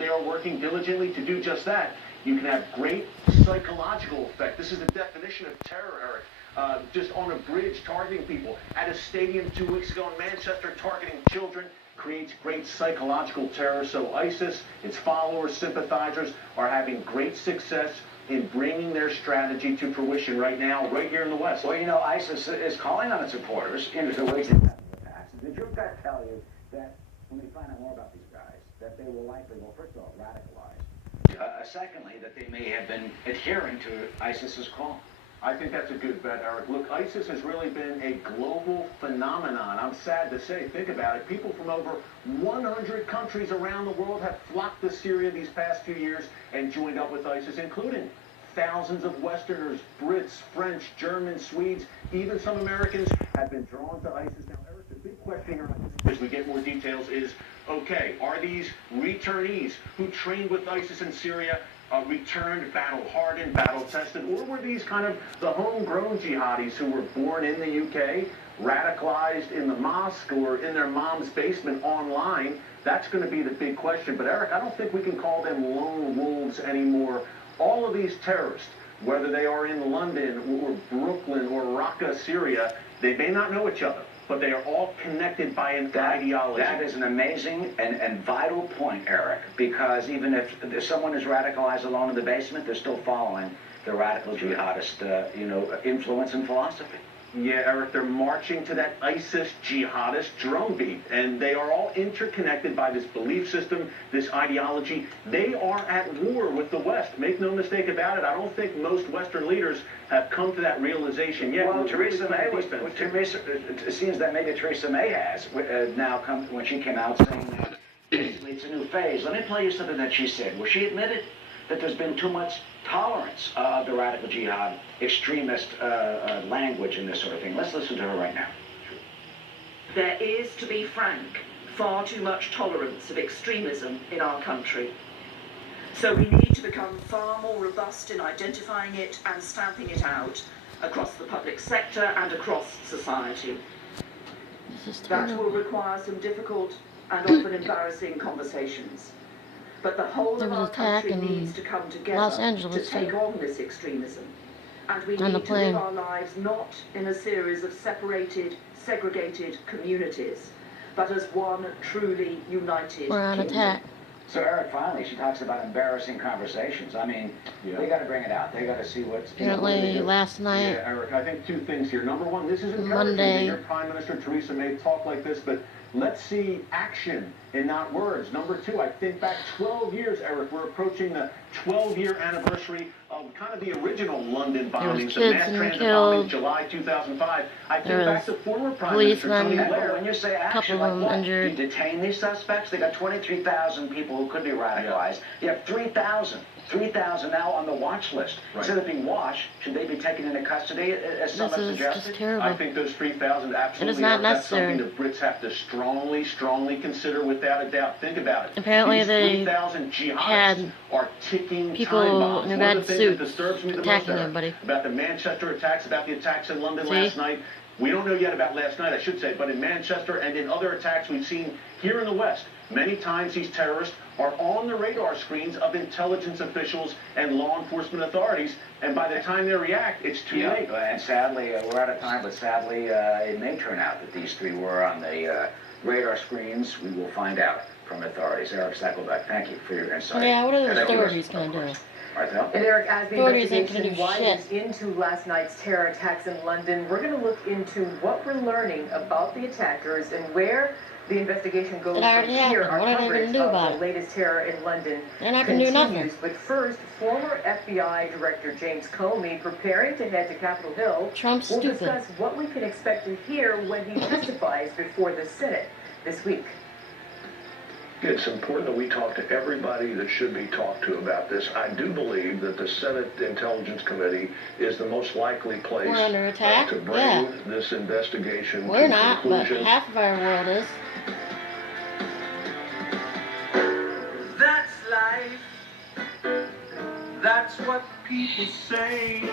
they are working diligently to do just that. You can have great psychological effect. This is the definition of terror, Eric. Just on a bridge targeting people. At a stadium 2 weeks ago in Manchester targeting children creates great psychological terror. So ISIS, its followers, sympathizers are having great success in bringing their strategy to fruition right now, right here in the West. Well, you know, ISIS is calling on its supporters into waging attacks. Did your gut tell you that when we find out more about these guys, that they will likely, well, first of all, radicalize? Secondly, that they may have been adhering to ISIS's call. I think that's a good bet, Eric. Look, ISIS has really been a global phenomenon. I'm sad to say, think about it. People from over 100 countries around the world have flocked to Syria these past few years and joined up with ISIS, including thousands of Westerners, Brits, French, Germans, Swedes, even some Americans have been drawn to ISIS. Now, Eric, the big question here as we get more details is, okay, are these returnees who trained with ISIS in Syria returned battle-hardened, battle-tested, or were these kind of the homegrown jihadis who were born in the UK, radicalized in the mosque or in their mom's basement online? That's going to be the big question. But, Eric, I don't think we can call them lone wolves anymore. All of these terrorists, whether they are in London or Brooklyn or Raqqa, Syria, they may not know each other, but they are all connected by an ideology. That is an amazing and vital point, Eric, because even if someone is radicalized alone in the basement, they're still following the radical jihadist, influence and philosophy. Yeah, Eric, they're marching to that ISIS jihadist drumbeat, and they are all interconnected by this belief system, this ideology. They are at war with the West. Make no mistake about it. I don't think most Western leaders have come to that realization yet. Well, Theresa May it seems that maybe Theresa May has now come when she came out saying that basically it's a new phase. Let me play you something that she said, where she admitted that there's been too much tolerance of the radical jihad, extremist language and this sort of thing. Let's listen to her right now. There is, to be frank, far too much tolerance of extremism in our country. So we need to become far more robust in identifying it and stamping it out across the public sector and across society. That will require some difficult and often embarrassing conversations. But the whole of our country needs to come together to take on this extremism. And we need to live our lives not in a series of separated, segregated communities, but as one truly united We're on attack. So, Eric, finally, she talks about embarrassing conversations. I mean, they got to bring it out. They got to see what's... Apparently, last night... Yeah, Eric, I think two things here. Number one, this is encouraging that your Prime Minister, Theresa May, talk like this, but let's see action and not words. Number two, I think back 12 years, Eric, we're approaching the 12-year anniversary of kind of the original London bombings, the mass transit bombings, July 2005. I think back to former Prime Minister Tony Blair. When you say action, like what? You detain these suspects? They got 23,000 people who could be radicalized. You have 3,000 now on the watch list. Instead of being watched, should they be taken into custody, as some have suggested? Just terrible. I think those 3,000 absolutely it is not That's necessary. something the Brits have to strongly consider without a doubt. Think about it. Apparently they had are ticking people in red suits attacking everybody. About the Manchester attacks, about the attacks in London last night. We don't know yet about last night, I should say, but in Manchester and in other attacks we've seen here in the West, many times these terrorists are on the radar screens of intelligence officials and law enforcement authorities, and by the time they react, it's too late. And sadly, we're out of time, but sadly, it may turn out that these three were on the radar screens. We will find out from authorities. Eric Stakelbeck, thank you for your insight. Yeah, what are the authorities going to do? And Eric, as the investigation widens into last night's terror attacks in London, we're going to look into what we're learning about the attackers and where the investigation goes from here. Our coverage of the latest terror in London continues. But first, former FBI Director James Comey, preparing to head to Capitol Hill, will discuss what we can expect to hear when he testifies before the Senate this week. It's important that we talk to everybody that should be talked to about this. I do believe that the Senate Intelligence Committee is the most likely place to bring this investigation to conclusion. We're not, but half of our world is. That's life. That's what people say.